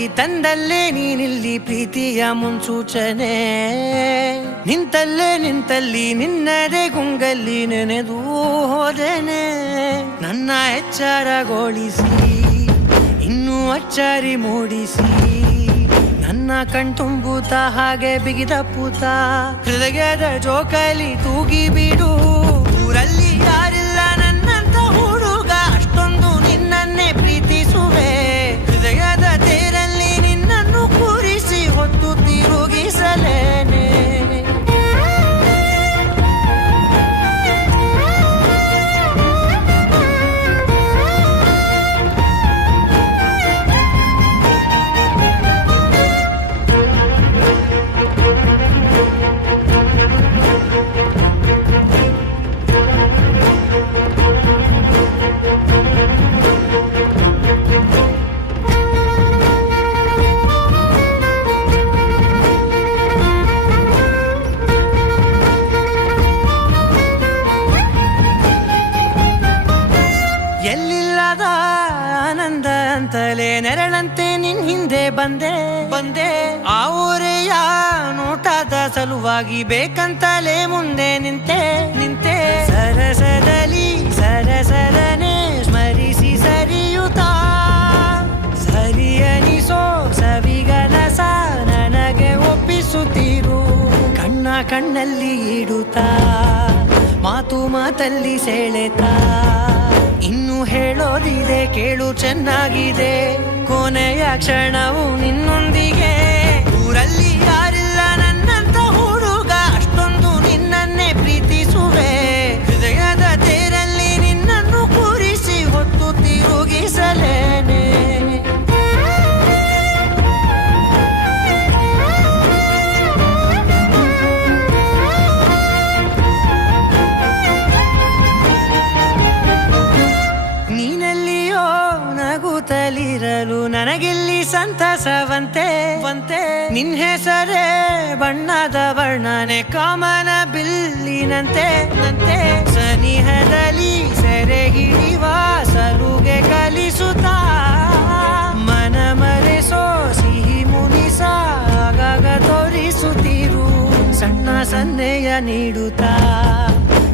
ಗೆಳತಿ ತಂದಲ್ಲೇ ನೀನಿಲ್ಲಿ ಪ್ರೀತಿಯ ಮುನ್ಸೂಚನೆ ನಿಂತಲ್ಲಿ ನಿನ್ನದೇ ಗುಂಗಲ್ಲಿ ನೆನೆದು ಹೋದೆನೆ ನನ್ನ ಎಚ್ಚರಗೊಳಿಸಿ ಇನ್ನೂ ಅಚ್ಚರಿ ಮೂಡಿಸಿ ನನ್ನ ಕಣ್ತುಂಬುತ್ತ ಹಾಗೆ ಬಿಗಿದ ಪೂತ ಹೃದಯದ ಜೋಕಾಲಿ ತೂಗಿ ಬಿಡು ಊರಲ್ಲಿ ಯಾರಿಲ್ಲ ನನ್ನಂತ ಹುಡುಗ ಅಷ್ಟೊಂದು ನಿನ್ನನ್ನೇ ಪ್ರೀತಿಸುವೆ ಹೃದಯದ ತೇರಲ್ಲಿ ನಿನ್ನನ್ನು ಕೂರಿಸಿ ಹೊತ್ತು ತಿರುಗಿಸಲೇನೆ ಎಲ್ಲಿಲ್ಲದ ಆನಂದ ಅಂತಲೇ ನೆರಳಂತೆ ನಿನ್ ಹಿಂದೆ ಬಂದೆ ಆ ಊರೆಯ ನೋಟದ ಸಲುವಾಗಿ ಬೇಕಂತಲೇ ಮುಂದೆ ನಿಂತೆ ಸರಸರನೆ ಸ್ಮರಿಸಿ ಸರಿಯುತ್ತಾ ಸರಿಯನಿಸೋ ಸವಿಗನಸ ನನಗೆ ಒಪ್ಪಿಸುತ್ತೀರು ಕಣ್ಣಲ್ಲಿ ಇಡುತ್ತಾ ಮಾತಲ್ಲಿ ಸೆಳೆತಾ ಇನ್ನು ಹೇಳೋದಿದೆ ಕೇಳು ಚೆನ್ನಾಗಿದೆ ಕೊನೆಯ ಕ್ಷಣವು ನಿನ್ನೊಂದಿಗೆ ಊರಲ್ಲಿ ಯಾರಿಲ್ಲ ನನ್ನಂತ ಹುಡುಗ ಅಷ್ಟೊಂದು ನಿನ್ನನ್ನೇ ಪ್ರೀತಿಸುವೆ ಹೃದಯದ ತೇರಲ್ಲಿ ನಿನ್ನನ್ನು ಕೂರಿಸಿ ಹೊತ್ತು ತಿರುಗಿಸಲೇನೆ ನೀನೆಲ್ಲಿಯೋ ನಗುತ್ತಲಿರಲು ನನಗಿಲ್ಲಿ ಸಂತಸವಂತೆ ನಿನ್ ಹೆಸರೇ ಬಣ್ಣದ ವರ್ಣನೆ ಕಾಮನ ಬಿಲ್ಲಿನಂತೆ ಸನಿಹದಲ್ಲಿ ಸೆರೆ ಹಿಡಿಯುವ ಸಲುಗೆ ಕಲಿಸುತ್ತಾ ಮನ ಮರೆಸೋ ಸಿಹಿ ಮುನಿಸ ಆಗಾಗ ತೋರಿಸುತ್ತೀರು ಸಣ್ಣ ಸನ್ನೆಯ ನೀಡುತ್ತಾ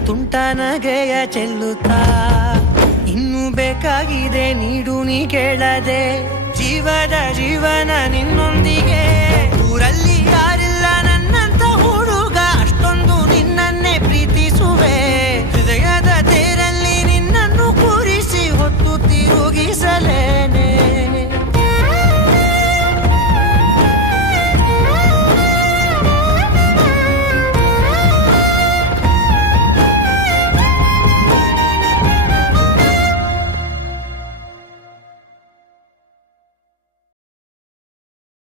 ತುಂಟ ನಗೆಯ ಚೆಲ್ಲುತ್ತಾ ಇನ್ನು ಬೇಕಾಗಿದೆ ನೀಡು ನೀ ಕೇಳದೆ ಜೀವನ ನಿನ್ನೊಂದಿಗೆ ಊರಲ್ಲಿ